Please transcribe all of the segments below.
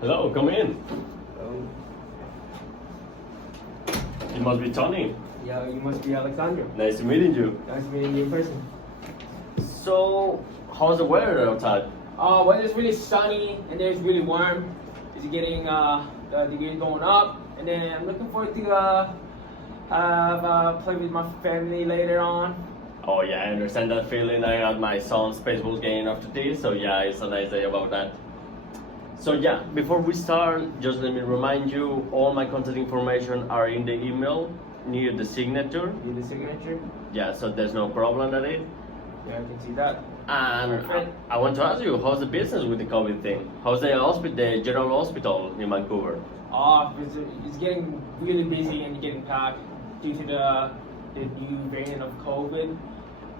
Hello, come in. Um, You must be Tony. yeah, you must be Alessandro. Nice meeting you. Nice meeting you in person. So, how's the weather outside? Weather's really sunny and it's really warm. It's getting the degrees going up, and then I'm looking forward to have play with my family later on. Oh yeah, I understand that feeling. I got my son's baseball game after this, so yeah, it's a nice day about that. So yeah, before we start, just let me remind you, all my contact information are in the email near the signature. Need the signature? Yeah, so there's no problem at it. Yeah, I can see that. And Perfect. I want to ask you, how's the business with the COVID thing? How's the hospital, the general hospital in Vancouver? It's getting really busy and getting packed due to the new variant of COVID,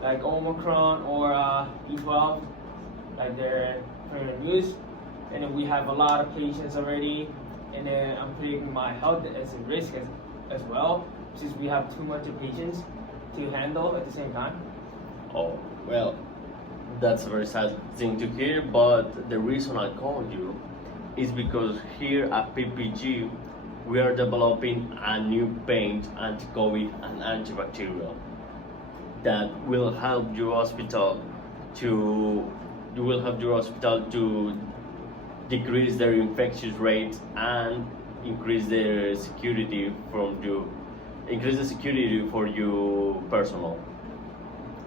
like Omicron or B12, like they're putting in the news. And then we have a lot of patients already, and then I'm putting my health as a risk as well, since we have too much of patients to handle at the same time. Oh, well, that's a very sad thing to hear, but the reason I called you is because here at PPG we are developing a new paint, anti-COVID and antibacterial that will help your hospital to decrease their infectious rate and increase their security increase the security for your personnel.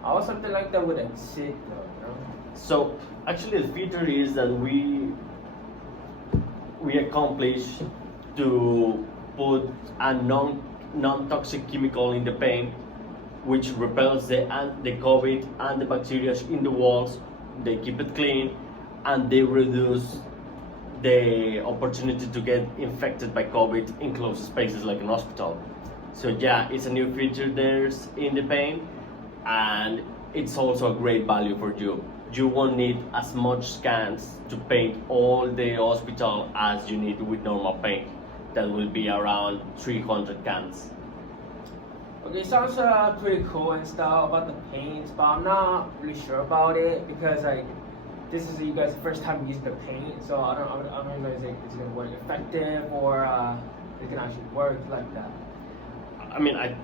I was something like that with a sick though, you know? So actually the feature is that we accomplish to put a non-toxic chemical in the paint which repels the COVID and the bacteria in the walls. They keep it clean and they reduce the opportunity to get infected by COVID in closed spaces like an hospital. So yeah, it's a new feature there's in the paint, and it's also a great value for you. You won't need as much scans to paint all the hospital as you need with normal paint. That will be around 300 cans. Okay, sounds pretty cool and stuff about the paints, but I'm not really sure about it because like this is you guys' first time using the paint, so I don't know if it's gonna work effective or it can actually work like that. I mean, I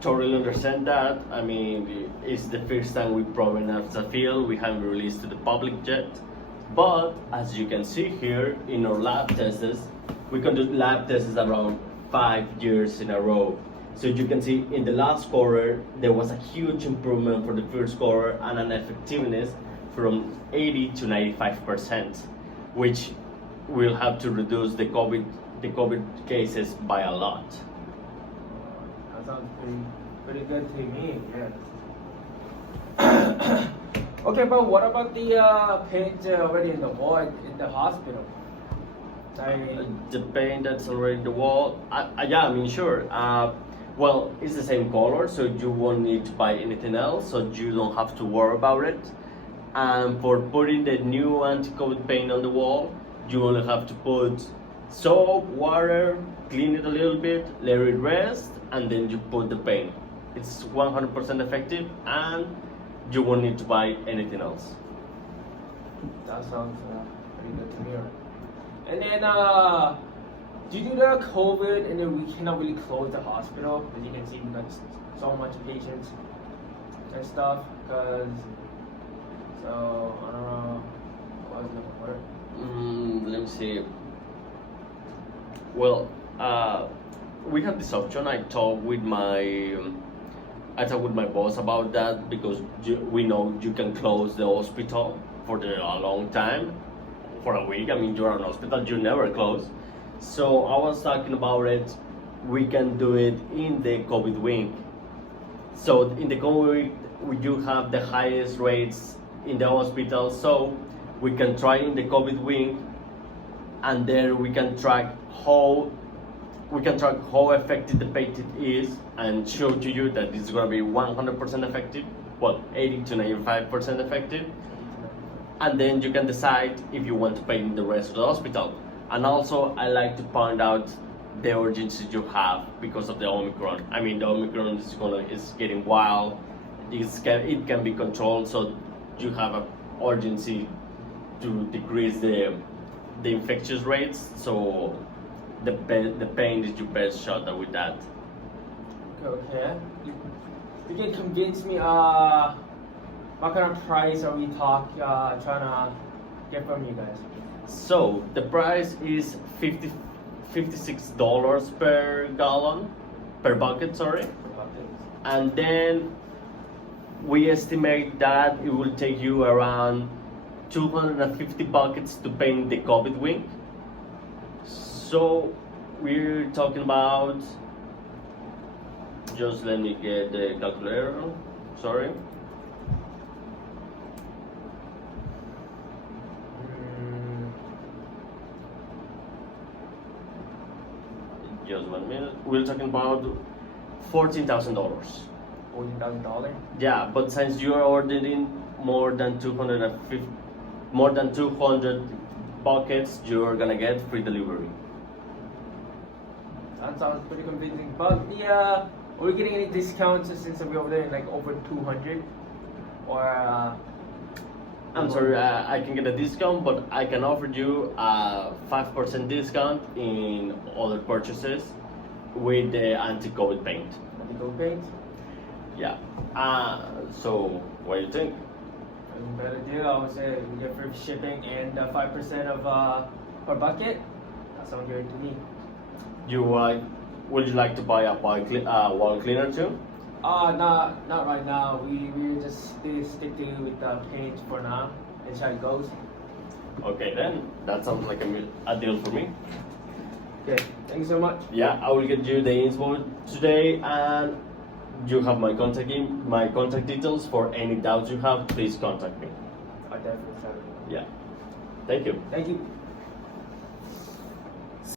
totally understand that. I mean, it's the first time we've proven as a field. We haven't released to the public yet. But as you can see here in our lab tests, we can do lab tests around 5 years in a row. So you can see in the last quarter, there was a huge improvement for the first quarter and an effectiveness from 80 to 95%, which will have to reduce the COVID cases by a lot. That sounds pretty good to me, yeah. Okay, but what about the paint already in the wall in the hospital? The paint that's already in the wall, yeah, I mean, sure. Well, it's the same color, so you won't need to buy anything else, so you don't have to worry about it. And for putting the new anti-COVID paint on the wall, you only have to put soap, water, clean it a little bit, let it rest, and then you put the paint. It's 100% effective, and you won't need to buy anything else. That sounds pretty good to me. And then, due to the COVID, and then we cannot really close the hospital, as you can see, we got so much patients and stuff. So I don't know how it's gonna work. Let me see. Well, we have this option. I talked with my boss about that because we know you can close the hospital for a long time, for a week. I mean, you're an hospital, you never close. So I was talking about it. We can do it in the COVID wing. So in the COVID wing, you have the highest rates in the hospital. So we can try in the COVID wing, and there we can track how effective the paint is and show to you that it's going to be 100% effective, well, 80 to 95% effective, and then you can decide if you want to paint the rest of the hospital. And also, I like to point out the urgency you have because of the Omicron. I mean, the Omicron is getting wild. It can be controlled, so you have an urgency to decrease the the infectious rates. So the paint is your best shot with that. Okay. You can convince me. What kind of price are we trying to get from you guys? So the price is $56 per gallon, per bucket, sorry. And then we estimate that it will take you around 250 buckets to paint the COVID wing. So we're talking about, just let me get the calculator, sorry. Just 1 minute. We're talking about $14,000. $14,000. Yeah, but since you are ordering more than 200 buckets, you're gonna get free delivery. That sounds pretty convincing. But are we getting any discounts since we're over there like over 200? Or I'm sorry, I can get a discount, but I can offer you a 5% discount in other purchases with the anti-COVID paint. Anti-COVID paint? Yeah. So what do you think? Better deal. I would say we get free shipping and 5% of per bucket. That sounds good to me. Would you like to buy a wall cleaner too? Not right now. We just stick to with the paint for now and see how it goes. Okay, then that sounds like a deal for me. Okay, thank you so much. Yeah, I will get you the info today, and you have my contact details. For any doubts you have, please contact me. I definitely have it. Yeah. Thank you. Thank you.